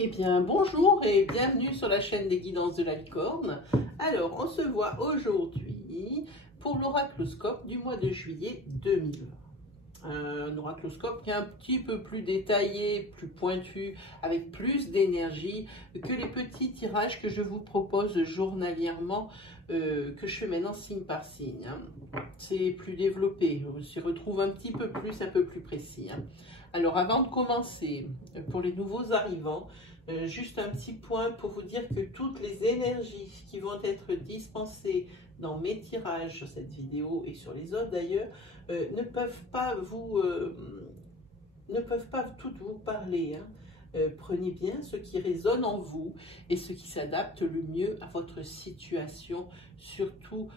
Eh bien, bonjour et bienvenue sur la chaîne des guidances de la licorne. Alors, on se voit aujourd'hui pour l'oracloscope du mois de juillet 2020. Un oracloscope qui est un petit peu plus détaillé, plus pointu, avec plus d'énergie que les petits tirages que je vous propose journalièrement, que je fais maintenant signe par signe. C'est plus développé, on s'y retrouve un petit peu plus, un peu plus précis. Alors, avant de commencer, pour les nouveaux arrivants, juste un petit point pour vous dire que toutes les énergies qui vont être dispensées dans mes tirages sur cette vidéo et sur les autres d'ailleurs, ne peuvent pas toutes vous parler. Prenez bien ce qui résonne en vous et ce qui s'adapte le mieux à votre situation. Surtout,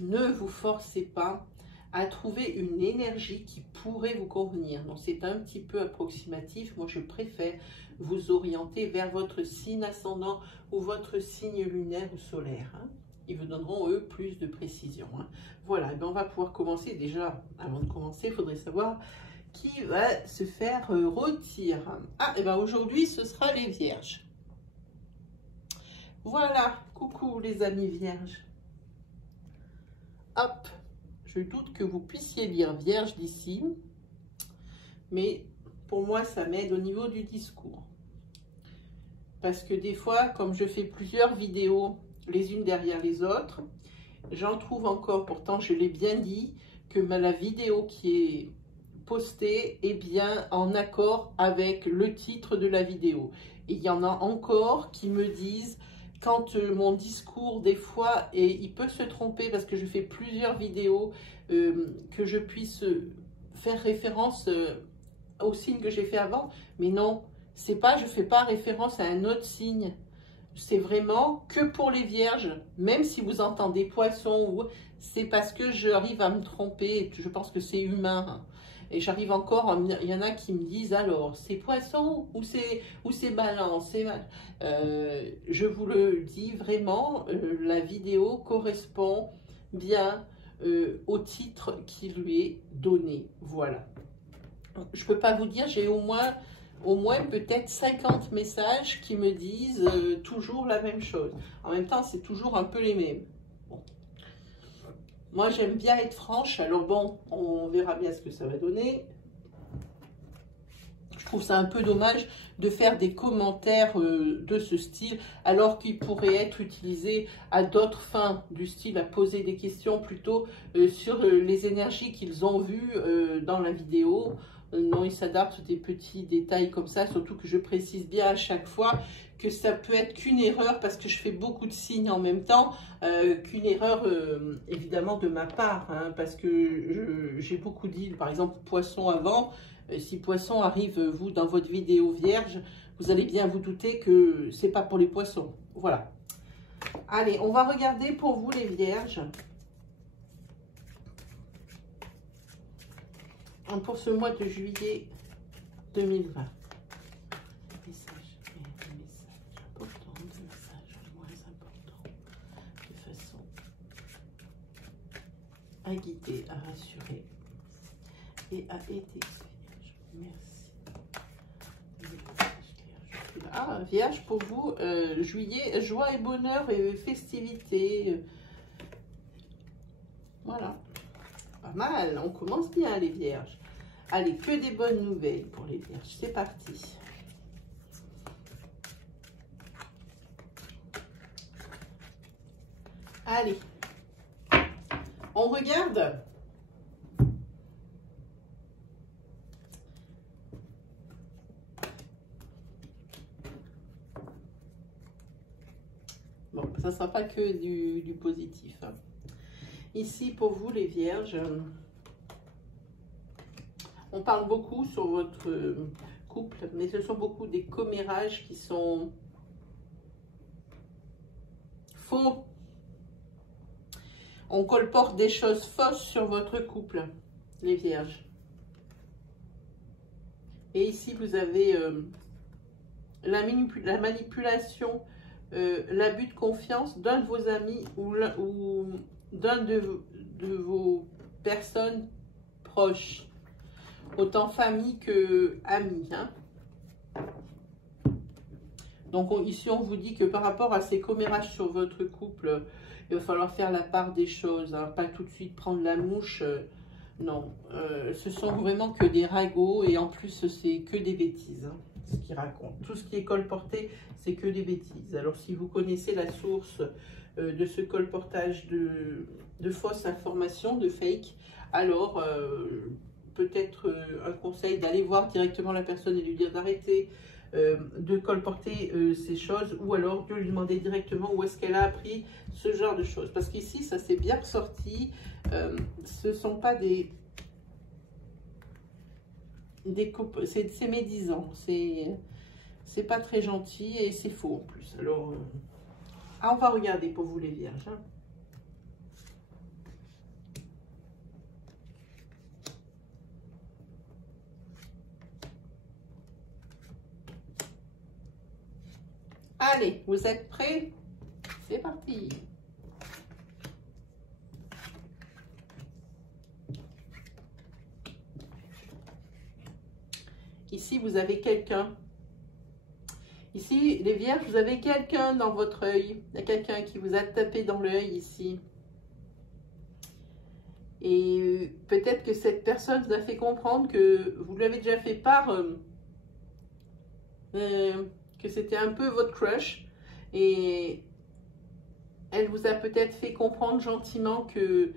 ne vous forcez pas à trouver une énergie qui pourrait vous convenir. Donc c'est un petit peu approximatif. Moi je préfère vous orienter vers votre signe ascendant ou votre signe lunaire ou solaire. Ils vous donneront eux plus de précision. Voilà, et bien on va pouvoir commencer. Déjà, avant de commencer, il faudrait savoir qui va se faire rôtir. Ah, et bien aujourd'hui ce sera les vierges. Voilà, coucou les amis vierges. Hop. Je doute que vous puissiez lire Vierge d'ici, mais pour moi, ça m'aide au niveau du discours. Parce que des fois, comme je fais plusieurs vidéos, les unes derrière les autres, j'en trouve encore, pourtant je l'ai bien dit, que la vidéo qui est postée est bien en accord avec le titre de la vidéo. Et il y en a encore qui me disent... Quand mon discours, des fois, et il peut se tromper parce que je fais plusieurs vidéos, que je puisse faire référence au signe que j'ai fait avant. Mais non, c'est pas, je fais pas référence à un autre signe. C'est vraiment que pour les vierges. Même si vous entendez poisson, c'est parce que j'arrive à me tromper. Je pense que c'est humain. Et j'arrive encore, il y en a qui me disent alors, c'est poisson ou c'est balance. Je vous le dis vraiment, la vidéo correspond bien au titre qui lui est donné. Voilà. Je ne peux pas vous dire, j'ai au moins peut-être 50 messages qui me disent toujours la même chose. En même temps, c'est toujours un peu les mêmes. Moi, j'aime bien être franche. Alors bon, on verra bien ce que ça va donner. Je trouve ça un peu dommage de faire des commentaires de ce style, alors qu'il pourrait être utilisé à d'autres fins, du style à poser des questions plutôt sur les énergies qu'ils ont vues dans la vidéo. Non, ils s'adaptent des petits détails comme ça, surtout que je précise bien à chaque fois que ça peut être qu'une erreur, parce que je fais beaucoup de signes en même temps, qu'une erreur évidemment de ma part, parce que j'ai beaucoup dit, par exemple, poisson avant. Si poisson arrive, vous, dans votre vidéo vierge, vous allez bien vous douter que c'est pas pour les poissons. Voilà. Allez, on va regarder pour vous les vierges. Pour ce mois de juillet 2020. Des messages importants, des messages moins importants, de façon à guider, à rassurer et à aider. Merci. Ah, Vierge, pour vous, juillet, joie et bonheur et festivité. Voilà. Pas mal, on commence bien les vierges. Allez, que des bonnes nouvelles pour les vierges. C'est parti. Allez. On regarde. Bon, ça ne sera pas que du positif. Ici, pour vous, les vierges, on parle beaucoup sur votre couple, mais ce sont beaucoup des commérages qui sont faux. On colporte des choses fausses sur votre couple, les vierges. Et ici, vous avez la manipulation, l'abus de confiance d'un de vos amis ou d'un de vos personnes proches, autant famille que amis. Donc ici, on vous dit que par rapport à ces commérages sur votre couple, il va falloir faire la part des choses, hein, pas tout de suite prendre la mouche. Non, ce sont vraiment que des ragots et en plus, c'est que des bêtises, hein, ce qu'ils racontent. Tout ce qui est colporté, c'est que des bêtises. Alors, si vous connaissez la source de ce colportage de fausses informations, de fake, alors peut-être un conseil d'aller voir directement la personne et lui dire d'arrêter de colporter ces choses, ou alors de lui demander directement où est-ce qu'elle a appris ce genre de choses. Parce qu'ici, ça s'est bien ressorti. Ce ne sont pas des c'est médisant. C'est pas très gentil et c'est faux en plus. Alors, on va regarder pour vous les vierges. Hein. Allez, vous êtes prêts? C'est parti. Ici, vous avez quelqu'un. Ici, les vierges, vous avez quelqu'un dans votre œil. Il y a quelqu'un qui vous a tapé dans l'œil ici. Et peut-être que cette personne vous a fait comprendre que vous lui avez déjà fait part que c'était un peu votre crush. Et elle vous a peut-être fait comprendre gentiment que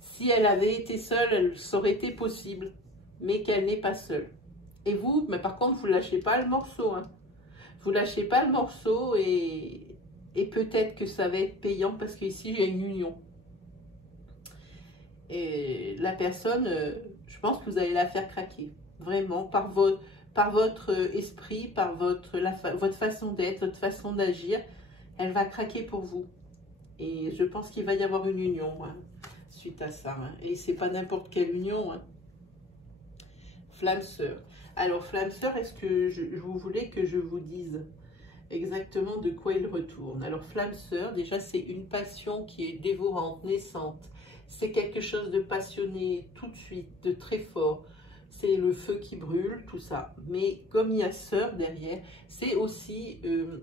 si elle avait été seule, ça aurait été possible. Mais qu'elle n'est pas seule. Et vous, mais par contre, vous ne lâchez pas le morceau. Hein. Vous ne lâchez pas le morceau et peut-être que ça va être payant parce qu'ici, il y a une union. Et la personne, je pense que vous allez la faire craquer. Vraiment, par votre esprit, par votre façon d'être, votre façon d'agir, elle va craquer pour vous. Et je pense qu'il va y avoir une union hein, suite à ça. Hein. Et c'est pas n'importe quelle union. Hein. Flamme sœur. Alors, flamme sœur, est-ce que vous voulez que je vous dise exactement de quoi il retourne? Alors, flamme sœur, déjà, c'est une passion qui est dévorante, naissante. C'est quelque chose de passionné tout de suite, de très fort. C'est le feu qui brûle, tout ça. Mais comme il y a sœur derrière, c'est aussi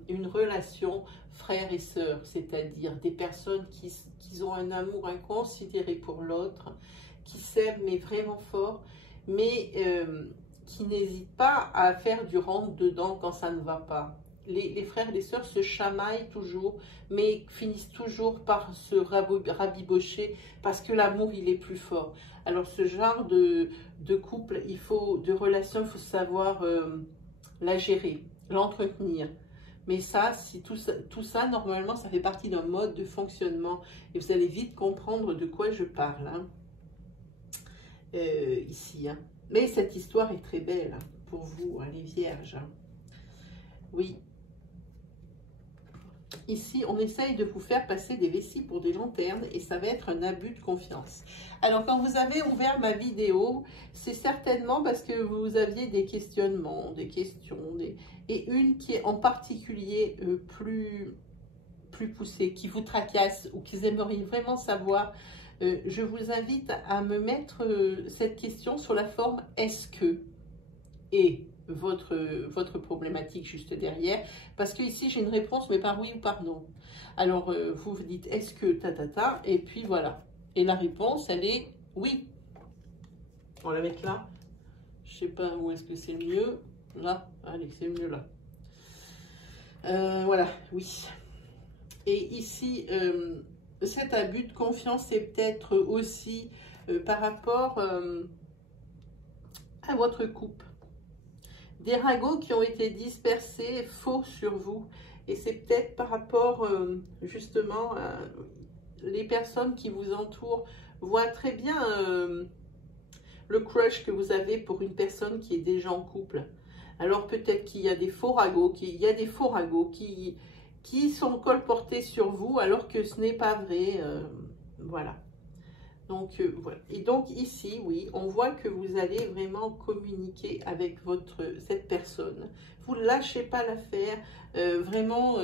une relation frère et sœur, c'est-à-dire des personnes qui ont un amour inconsidéré pour l'autre, qui s'aiment mais vraiment fort, mais qui n'hésitent pas à faire du rentre-dedans quand ça ne va pas. Les frères et les sœurs se chamaillent toujours, mais finissent toujours par se rabibocher parce que l'amour, il est plus fort. Alors, ce genre de couple, de relation, il faut savoir la gérer, l'entretenir. Mais ça, tout ça, normalement, ça fait partie d'un mode de fonctionnement. Et vous allez vite comprendre de quoi je parle, hein. Ici. Hein. Mais cette histoire est très belle hein, pour vous, hein, les vierges. Hein. Oui. Ici, on essaye de vous faire passer des vessies pour des lanternes et ça va être un abus de confiance. Alors, quand vous avez ouvert ma vidéo, c'est certainement parce que vous aviez des questionnements, des questions, et une qui est en particulier plus poussée, qui vous tracasse ou qui aimeriez vraiment savoir. Je vous invite à me mettre cette question sur la forme « est-ce que ?» et votre problématique juste derrière, parce que ici j'ai une réponse mais par oui ou par non. Alors vous vous dites est-ce que ta et puis voilà, et la réponse elle est oui. On va la mettre là, je sais pas où est-ce que c'est mieux, là, allez c'est mieux là. Voilà, oui. Et ici cet abus de confiance c'est peut-être aussi par rapport à votre couple. Des ragots qui ont été dispersés faux sur vous. Et c'est peut-être par rapport justement à les personnes qui vous entourent voient très bien le crush que vous avez pour une personne qui est déjà en couple. Alors peut-être qu'il y a des faux ragots, qui sont colportés sur vous alors que ce n'est pas vrai. Voilà. Donc, voilà. Et donc ici, oui, on voit que vous allez vraiment communiquer avec cette personne. Vous ne lâchez pas l'affaire. Vraiment,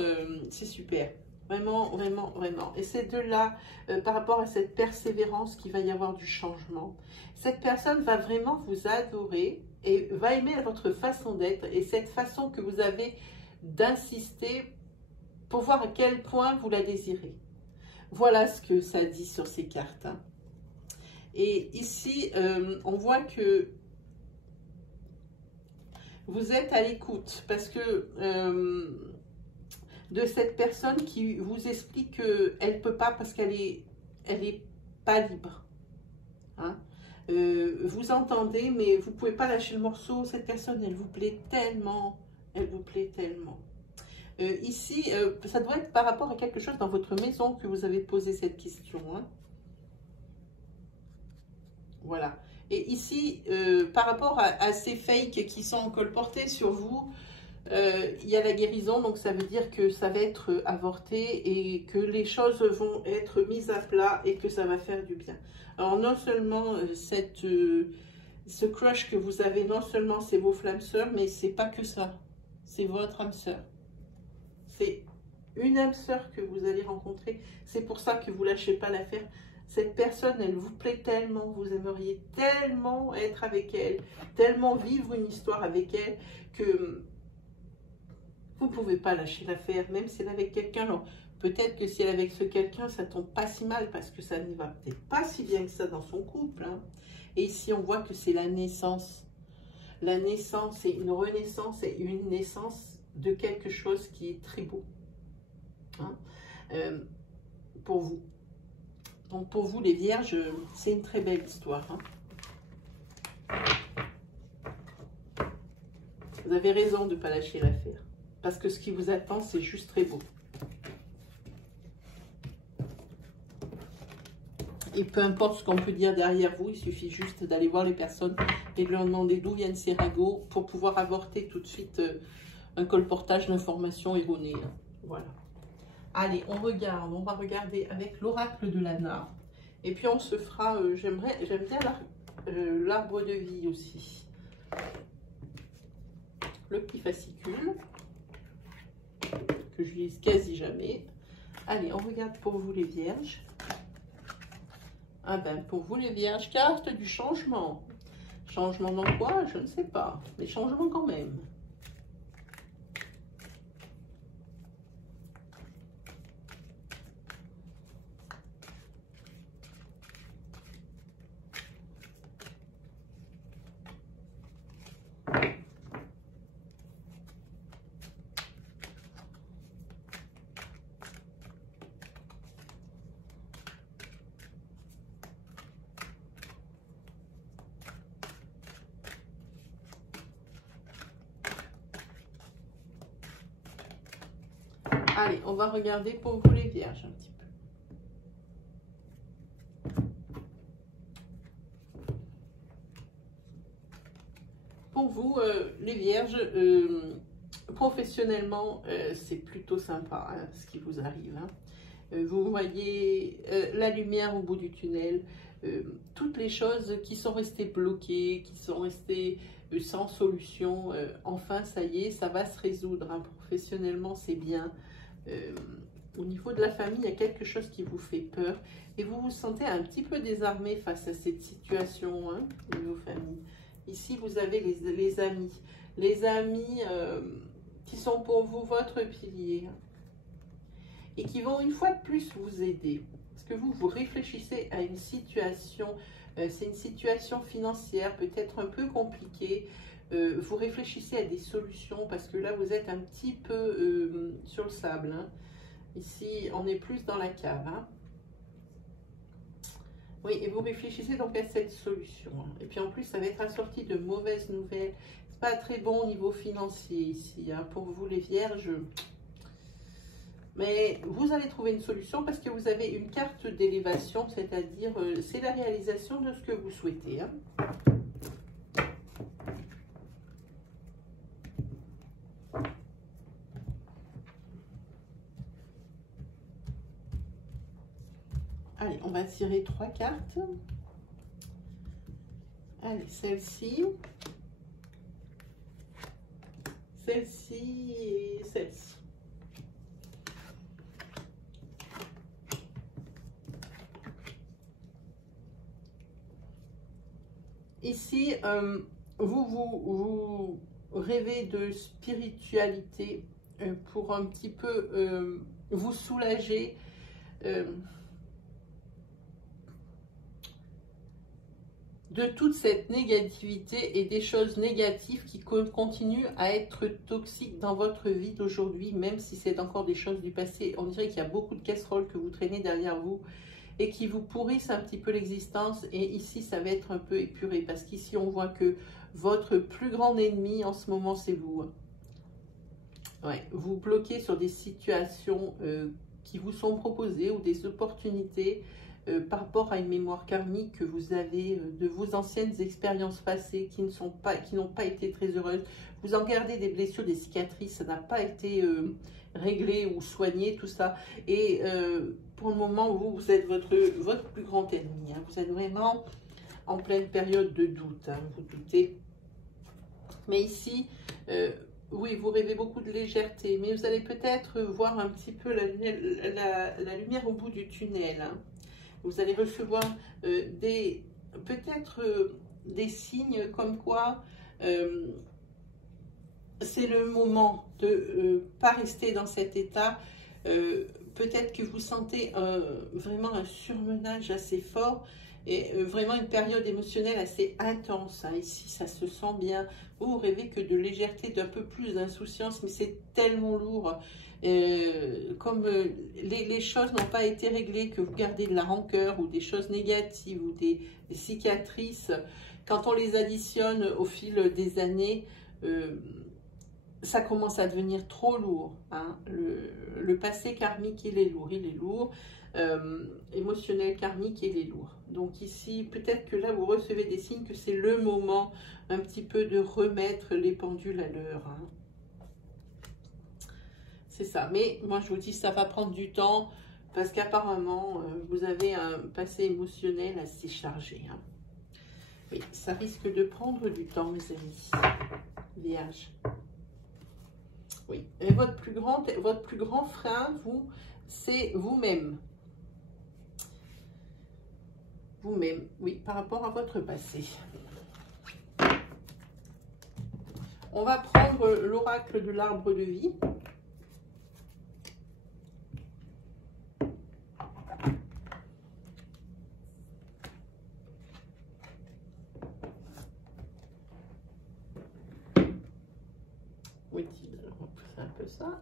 c'est super. Vraiment, vraiment, vraiment. Et c'est de là, par rapport à cette persévérance, qu'il va y avoir du changement. Cette personne va vraiment vous adorer et va aimer votre façon d'être. Et cette façon que vous avez d'insister pour voir à quel point vous la désirez. Voilà ce que ça dit sur ces cartes. Hein. Et ici, on voit que vous êtes à l'écoute parce que de cette personne qui vous explique qu'elle ne peut pas parce qu'elle est pas libre. Hein. Vous entendez, mais vous ne pouvez pas lâcher le morceau. Cette personne, elle vous plaît tellement. Elle vous plaît tellement. Ici, ça doit être par rapport à quelque chose dans votre maison que vous avez posé cette question. Hein. Voilà. Et ici, par rapport à ces fakes qui sont colportés sur vous, il y a la guérison, donc ça veut dire que ça va être avorté et que les choses vont être mises à plat et que ça va faire du bien. Alors non seulement ce crush que vous avez, non seulement c'est vos flammes sœurs, mais c'est pas que ça, c'est votre âme sœur. C'est une âme sœur que vous allez rencontrer, c'est pour ça que vous lâchez pas l'affaire. Cette personne, elle vous plaît tellement, vous aimeriez tellement être avec elle, tellement vivre une histoire avec elle que vous ne pouvez pas lâcher l'affaire, même si elle est avec quelqu'un. Peut-être que si elle est avec ce quelqu'un, ça tombe pas si mal parce que ça ne va peut-être pas si bien que ça dans son couple. Hein. Et ici, on voit que c'est la naissance. La naissance, c'est une renaissance et une naissance de quelque chose qui est très beau. Hein. Pour vous. Donc pour vous, les vierges, c'est une très belle histoire. Hein. Vous avez raison de ne pas lâcher l'affaire. Parce que ce qui vous attend, c'est juste très beau. Et peu importe ce qu'on peut dire derrière vous, il suffit juste d'aller voir les personnes et de leur demander d'où viennent ces ragots pour pouvoir avorter tout de suite un colportage d'informations erronées. Voilà. Allez, on va regarder avec l'oracle de Lana. Et puis on se fera, j'aime bien l'arbre de vie aussi. Le petit fascicule, que je lise quasi jamais. Allez, on regarde pour vous les vierges. Ah ben, pour vous les vierges, carte du changement. Changement dans quoi? Je ne sais pas, mais changement quand même. Allez, on va regarder pour vous les vierges un petit peu. Pour vous, les vierges, professionnellement, c'est plutôt sympa hein, ce qui vous arrive. Hein. Vous voyez la lumière au bout du tunnel, toutes les choses qui sont restées bloquées, qui sont restées sans solution, enfin ça y est, ça va se résoudre. Hein. Professionnellement, c'est bien. Au niveau de la famille, il y a quelque chose qui vous fait peur et vous vous sentez un petit peu désarmé face à cette situation hein, au niveau famille. Ici, vous avez les amis. Les amis qui sont pour vous votre pilier hein, et qui vont une fois de plus vous aider. Parce que vous réfléchissez à une situation, c'est une situation financière peut-être un peu compliquée. Vous réfléchissez à des solutions parce que là, vous êtes un petit peu sur le sable. Hein. Ici, on est plus dans la cave. Hein. Oui, et vous réfléchissez donc à cette solution. Hein. Et puis en plus, ça va être assorti de mauvaises nouvelles. C'est pas très bon au niveau financier ici. Hein, pour vous, les vierges. Mais vous allez trouver une solution parce que vous avez une carte d'élévation, c'est-à-dire c'est la réalisation de ce que vous souhaitez. Hein. Allez, on va tirer 3 cartes. Allez, celle-ci. Celle-ci et celle-ci. Ici, vous rêvez de spiritualité, pour un petit peu vous soulager de toute cette négativité et des choses négatives qui continuent à être toxiques dans votre vie d'aujourd'hui, même si c'est encore des choses du passé. On dirait qu'il y a beaucoup de casseroles que vous traînez derrière vous et qui vous pourrissent un petit peu l'existence. Et ici, ça va être un peu épuré parce qu'ici, on voit que votre plus grand ennemi en ce moment, c'est vous. Ouais, vous bloquez sur des situations qui vous sont proposées ou des opportunités par rapport à une mémoire karmique que vous avez de vos anciennes expériences passées qui n'ont pas été très heureuses. Vous en gardez des blessures, des cicatrices, ça n'a pas été réglé ou soigné, tout ça. Et pour le moment, vous êtes votre plus grand ennemi. Hein. Vous êtes vraiment en pleine période de doute, hein, vous doutez. Mais ici, oui, vous rêvez beaucoup de légèreté, mais vous allez peut-être voir un petit peu la lumière au bout du tunnel. Hein. Vous allez recevoir peut-être des signes comme quoi c'est le moment de pas rester dans cet état. Peut-être que vous sentez vraiment un surmenage assez fort et vraiment une période émotionnelle assez intense. Hein. Ici, ça se sent bien. Vous rêvez que de légèreté, d'un peu plus d'insouciance, mais c'est tellement lourd. Comme les choses n'ont pas été réglées, que vous gardez de la rancœur ou des choses négatives ou des cicatrices, quand on les additionne au fil des années, ça commence à devenir trop lourd. Hein. Le passé karmique, il est lourd. Il est lourd. Émotionnel karmique, il est lourd. Donc ici, peut-être que là, vous recevez des signes que c'est le moment un petit peu de remettre les pendules à l'heure. Hein. C'est ça. Mais moi, je vous dis, ça va prendre du temps parce qu'apparemment, vous avez un passé émotionnel assez chargé. Hein. Oui, ça risque de prendre du temps, mes amis. Vierge. Oui. Et votre plus grand frein, c'est vous-même. Vous-même, oui, par rapport à votre passé. On va prendre l'oracle de l'arbre de vie. Oui, on va pousser un peu ça.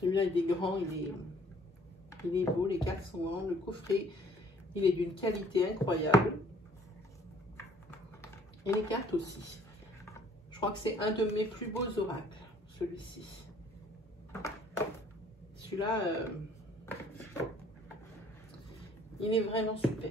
Celui-là, il est grand, il est beau, les cartes sont grandes, le coffret, il est d'une qualité incroyable. Et les cartes aussi. Je crois que c'est un de mes plus beaux oracles, celui-ci. Celui-là, il est vraiment super.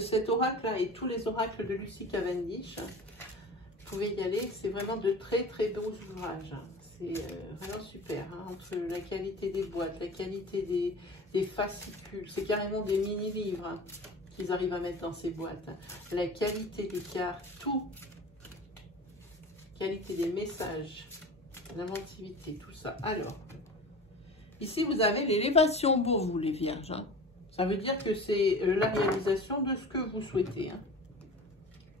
Cet oracle-là et tous les oracles de Lucy Cavendish, vous pouvez y aller, c'est vraiment de très très beaux ouvrages. C'est vraiment super, hein, entre la qualité des boîtes, la qualité des fascicules, c'est carrément des mini-livres hein, qu'ils arrivent à mettre dans ces boîtes. La qualité des cartes, tout, qualité des messages, l'inventivité, tout ça. Alors, ici vous avez l'élévation pour vous les vierges. Hein. Ça veut dire que c'est la réalisation de ce que vous souhaitez. Hein.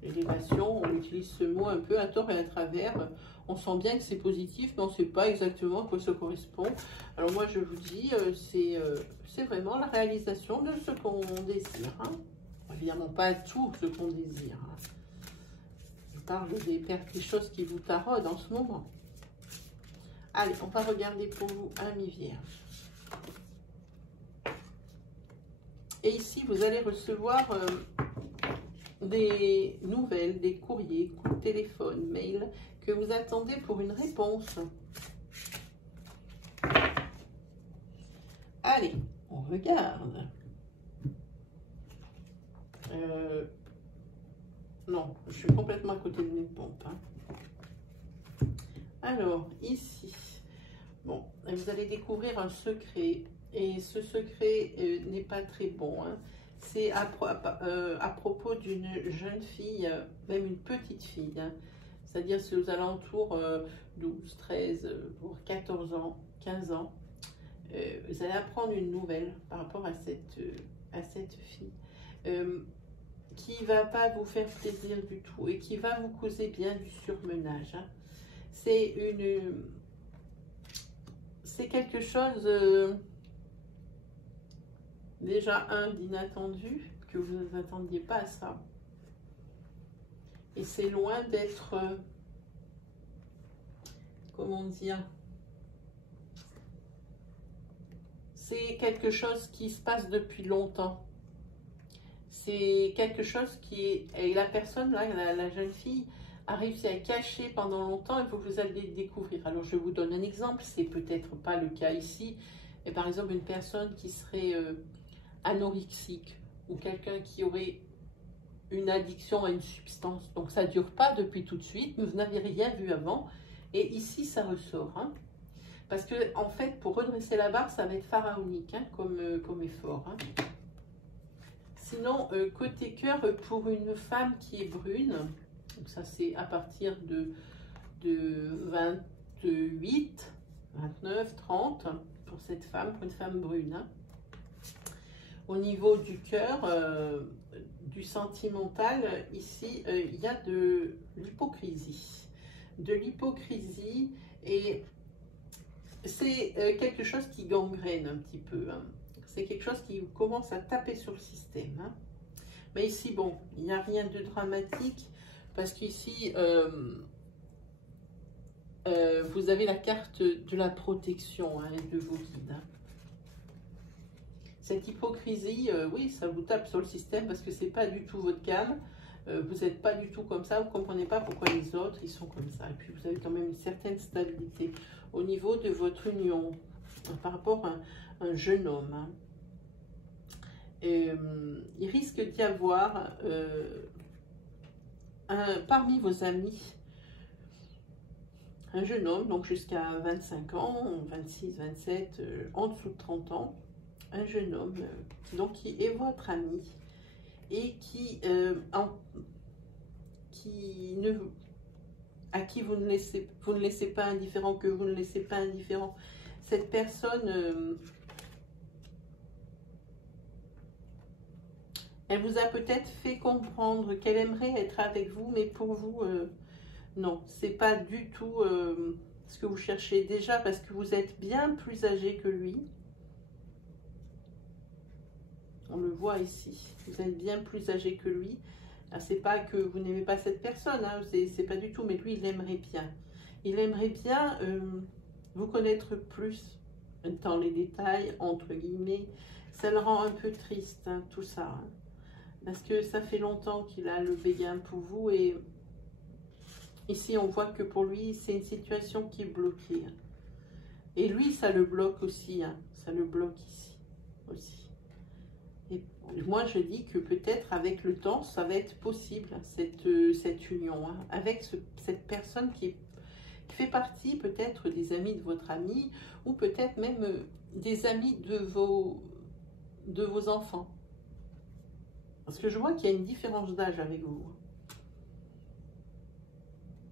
L'élévation, on utilise ce mot un peu à tort et à travers. On sent bien que c'est positif, mais on ne sait pas exactement à quoi ça correspond. Alors moi, je vous dis, c'est vraiment la réalisation de ce qu'on désire. Hein. Évidemment, pas tout ce qu'on désire. Hein. Je parle des choses qui vous taraudent en ce moment. Allez, on va regarder pour vous un mi-vierge. Et ici, vous allez recevoir des nouvelles, des courriers, coups de téléphone, mail, que vous attendez pour une réponse. Allez, on regarde. Non, je suis complètement à côté de mes pompes. Hein. Alors, ici, bon, vous allez découvrir un secret. Et ce secret n'est pas très bon. Hein. C'est à propos d'une jeune fille, même une petite fille. Hein. C'est-à-dire c'est aux alentours 12, 13, voire 14 ans, 15 ans. Vous allez apprendre une nouvelle par rapport à cette fille. qui ne va pas vous faire plaisir du tout et qui va vous causer bien du surmenage. Hein. C'est quelque chose déjà d'inattendu, que vous ne attendiez pas à ça. Et c'est loin d'être, comment dire, c'est quelque chose qui se passe depuis longtemps. C'est quelque chose qui est, et la personne, là, la jeune fille, a réussi à cacher pendant longtemps et vous allez le découvrir. Alors, je vous donne un exemple, c'est peut-être pas le cas ici, mais par exemple, une personne qui serait anorexique ou quelqu'un qui aurait une addiction à une substance. Donc, ça ne dure pas depuis tout de suite, vous n'avez rien vu avant, et ici, ça ressort. Hein. Parce que, en fait, pour redresser la barre, ça va être pharaonique hein, comme effort. Hein. Sinon, côté cœur, pour une femme qui est brune, donc ça c'est à partir de 28, 29, 30, pour cette femme, pour une femme brune. Hein. Au niveau du cœur, du sentimental, ici, il y a de l'hypocrisie. De l'hypocrisie et c'est quelque chose qui gangrène un petit peu. Hein. C'est quelque chose qui commence à taper sur le système. Hein. Mais ici, bon, il n'y a rien de dramatique parce qu'ici, vous avez la carte de la protection hein, de vos guides. Hein. Cette hypocrisie, oui, ça vous tape sur le système parce que c'est pas du tout votre cam. Vous n'êtes pas du tout comme ça, vous ne comprenez pas pourquoi les autres, ils sont comme ça. Et puis, vous avez quand même une certaine stabilité au niveau de votre union par rapport à un jeune homme. Hein. Il risque d'y avoir parmi vos amis un jeune homme, donc jusqu'à 25 ans, 26, 27, en dessous de 30 ans, un jeune homme donc qui est votre ami et à qui vous ne laissez pas indifférent, que vous ne laissez pas indifférent. Cette personne, elle vous a peut-être fait comprendre qu'elle aimerait être avec vous, mais pour vous, non, c'est pas du tout ce que vous cherchez. Déjà parce que vous êtes bien plus âgé que lui. On le voit ici. Vous êtes bien plus âgé que lui. C'est pas que vous n'aimez pas cette personne, hein, c'est pas du tout, mais lui, il aimerait bien. Il aimerait bien vous connaître plus dans les détails, entre guillemets. Ça le rend un peu triste, hein, tout ça. Hein, parce que ça fait longtemps qu'il a le béguin pour vous et ici, on voit que pour lui, c'est une situation qui est bloquée. Hein. Et lui, ça le bloque aussi, hein, ça le bloque ici aussi. Et moi, je dis que peut-être avec le temps, ça va être possible, cette union, hein, avec cette personne qui fait partie peut-être des amis de votre ami, ou peut-être même des amis de vos enfants. Parce que je vois qu'il y a une différence d'âge avec vous.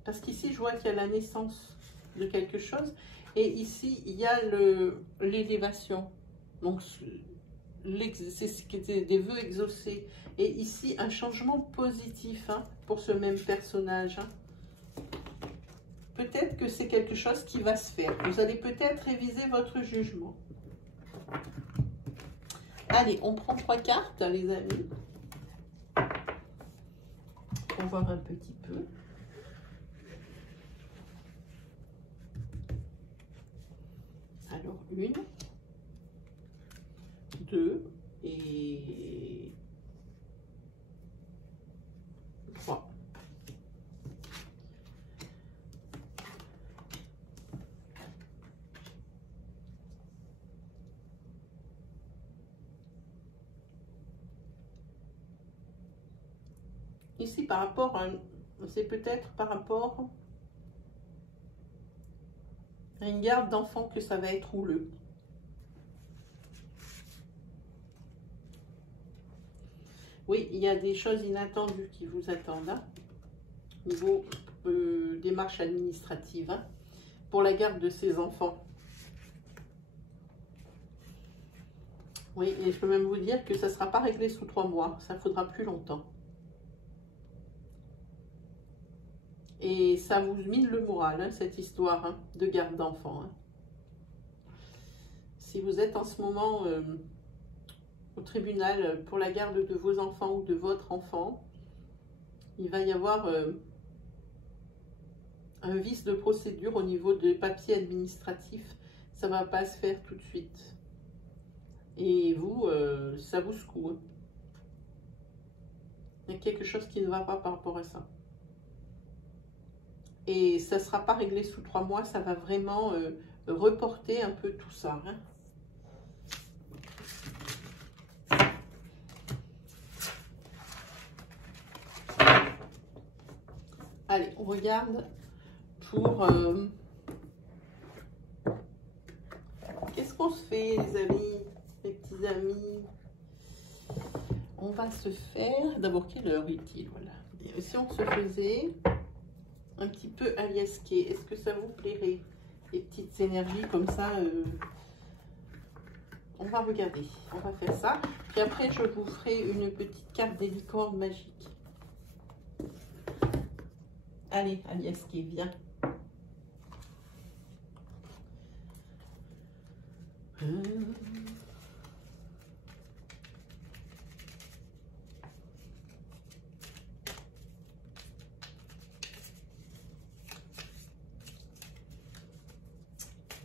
Parce qu'ici, je vois qu'il y a la naissance de quelque chose, et ici, il y a l'élévation. Donc, c'est des vœux exaucés. Et ici, un changement positif hein, pour ce même personnage. Hein. Peut-être que c'est quelque chose qui va se faire. Vous allez peut-être réviser votre jugement. Allez, on prend 3 cartes, les amis. On va voir un petit peu. Alors, 1, 2 et 3. Ici, par rapport à, c'est peut-être par rapport à une garde d'enfant que ça va être houleux. Oui, il y a des choses inattendues qui vous attendent, hein, au niveau démarche administrative, hein, pour la garde de ces enfants. Oui, et je peux même vous dire que ça ne sera pas réglé sous 3 mois, ça faudra plus longtemps. Et ça vous mine le moral, hein, cette histoire hein, de garde d'enfant. Hein. Si vous êtes en ce moment au tribunal pour la garde de vos enfants ou de votre enfant, il va y avoir un vice de procédure au niveau des papiers administratifs. Ça ne va pas se faire tout de suite. Et vous, ça vous secoue. Hein. Il y a quelque chose qui ne va pas par rapport à ça. Et ça ne sera pas réglé sous 3 mois, ça va vraiment reporter un peu tout ça. Hein. Allez, on regarde pour... Qu'est-ce qu'on se fait, les amis, les petits amis? On va se faire... D'abord, quelle heure est-il? Voilà. Et si on se faisait un petit peu aliasqué, est-ce que ça vous plairait? Les petites énergies comme ça, on va regarder. On va faire ça. Puis après, je vous ferai une petite carte des licornes magiques. Allez, aliasqué, viens. On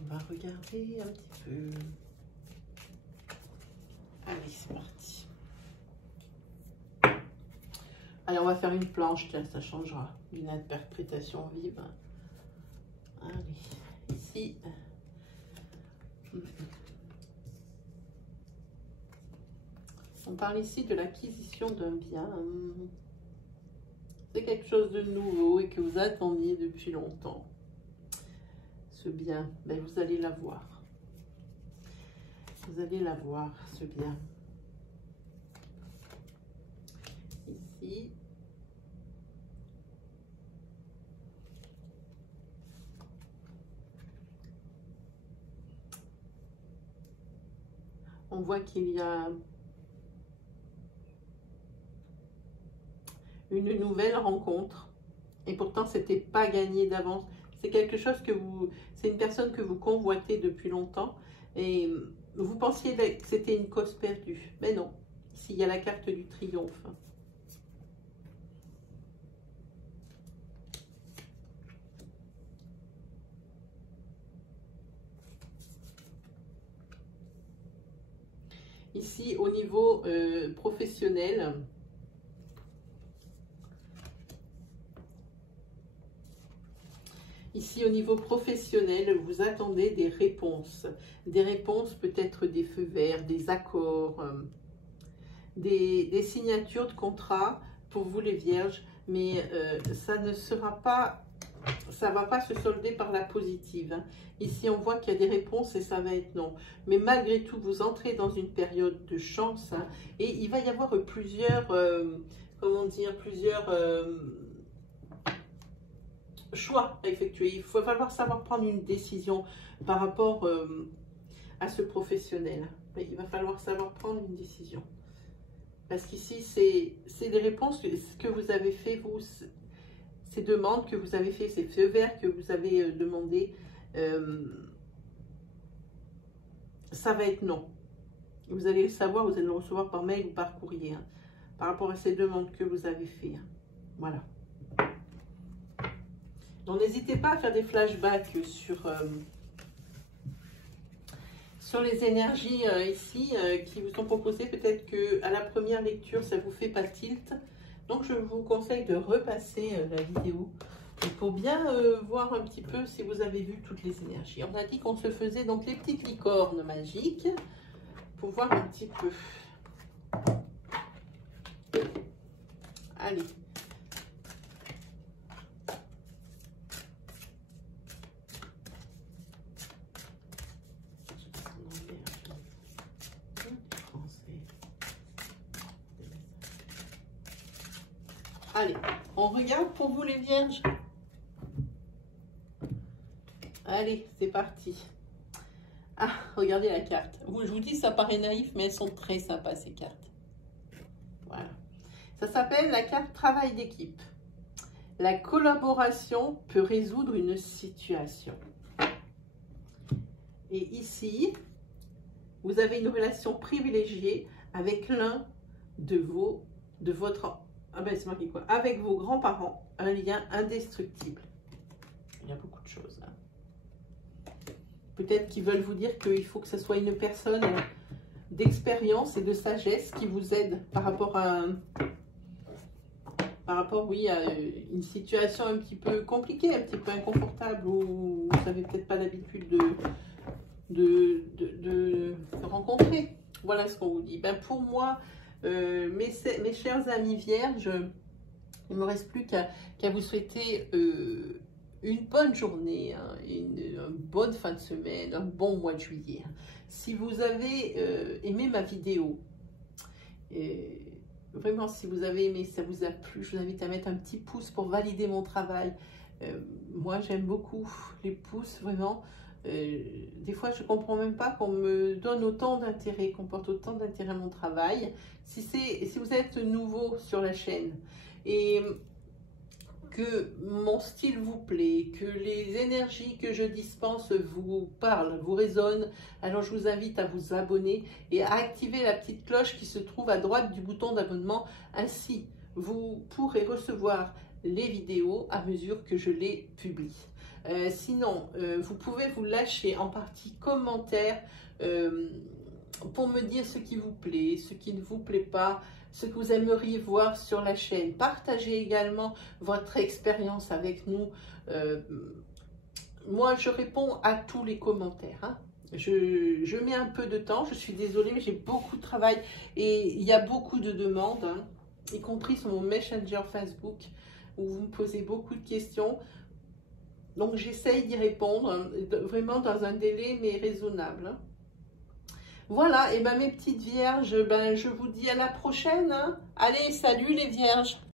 va regarder un petit peu. Allez, c'est parti. Allez, on va faire une planche, tiens, ça changera. Une interprétation vive. Allez, ici. On parle ici de l'acquisition d'un bien. C'est quelque chose de nouveau et que vous attendiez depuis longtemps. Ce bien, ben vous allez l'avoir. Vous allez l'avoir, ce bien. Ici. On voit qu'il y a une nouvelle rencontre. Et pourtant, c'était pas gagné d'avance. C'est quelque chose que vous... C'est une personne que vous convoitez depuis longtemps. Et vous pensiez que c'était une cause perdue. Mais non. Ici, il y a la carte du triomphe. Ici, au niveau professionnel, vous attendez des réponses. Des réponses, peut-être des feux verts, des accords, des signatures de contrats pour vous les vierges. Mais ça ne sera pas... Ça ne va pas se solder par la positive. Hein. Ici, on voit qu'il y a des réponses et ça va être non. Mais malgré tout, vous entrez dans une période de chance. Hein, et il va y avoir plusieurs, comment dire, plusieurs choix à effectuer. Il va falloir savoir prendre une décision par rapport à ce professionnel. Il va falloir savoir prendre une décision. Parce qu'ici, c'est des réponses que vous avez fait, vous... Ces demandes que vous avez fait, ces feux verts que vous avez demandé, ça va être non. Vous allez le savoir, vous allez le recevoir par mail ou par courrier, hein, par rapport à ces demandes que vous avez fait. Hein. Voilà. Donc n'hésitez pas à faire des flashbacks sur les énergies ici qui vous sont proposées. Peut-être qu'à la première lecture, ça ne vous fait pas tilt. Donc, je vous conseille de repasser la vidéo pour bien voir un petit peu si vous avez vu toutes les énergies. On a dit qu'on se faisait donc les petites licornes magiques pour voir un petit peu. Allez. Allez, on regarde pour vous les vierges. Allez, c'est parti. Ah, regardez la carte. Je vous dis, ça paraît naïf, mais elles sont très sympas, ces cartes. Voilà. Ça s'appelle la carte travail d'équipe. La collaboration peut résoudre une situation. Et ici, vous avez une relation privilégiée avec l'un de votre, avec vos grands-parents, un lien indestructible. Il y a beaucoup de choses. Hein. Peut-être qu'ils veulent vous dire qu'il faut que ce soit une personne d'expérience et de sagesse qui vous aide par rapport à oui, à une situation un petit peu compliquée, un petit peu inconfortable, où vous n'avez peut-être pas l'habitude de rencontrer. Voilà ce qu'on vous dit. Ben pour moi, mes chers amis vierges, il ne me reste plus qu'à vous souhaiter une bonne journée, hein, une bonne fin de semaine, un bon mois de juillet. Si vous avez aimé ma vidéo, vraiment si vous avez aimé, ça vous a plu, je vous invite à mettre un petit pouce pour valider mon travail. Moi j'aime beaucoup les pouces, vraiment. Des fois je ne comprends même pas qu'on me donne autant d'intérêt, qu'on porte autant d'intérêt à mon travail. Si vous êtes nouveau sur la chaîne et que mon style vous plaît, que les énergies que je dispense vous parlent, vous résonnent, alors je vous invite à vous abonner et à activer la petite cloche qui se trouve à droite du bouton d'abonnement. Ainsi, vous pourrez recevoir les vidéos à mesure que je les publie. Sinon, vous pouvez vous lâcher en partie commentaire pour me dire ce qui vous plaît, ce qui ne vous plaît pas, ce que vous aimeriez voir sur la chaîne. Partagez également votre expérience avec nous. Moi, je réponds à tous les commentaires. Hein. Je mets un peu de temps, je suis désolée, mais j'ai beaucoup de travail et il y a beaucoup de demandes, hein, y compris sur mon Messenger Facebook, où vous me posez beaucoup de questions. Donc, j'essaye d'y répondre, hein, vraiment dans un délai, mais raisonnable. Hein. Voilà, et ben mes petites vierges, ben je vous dis à la prochaine. Hein. Allez, salut les vierges!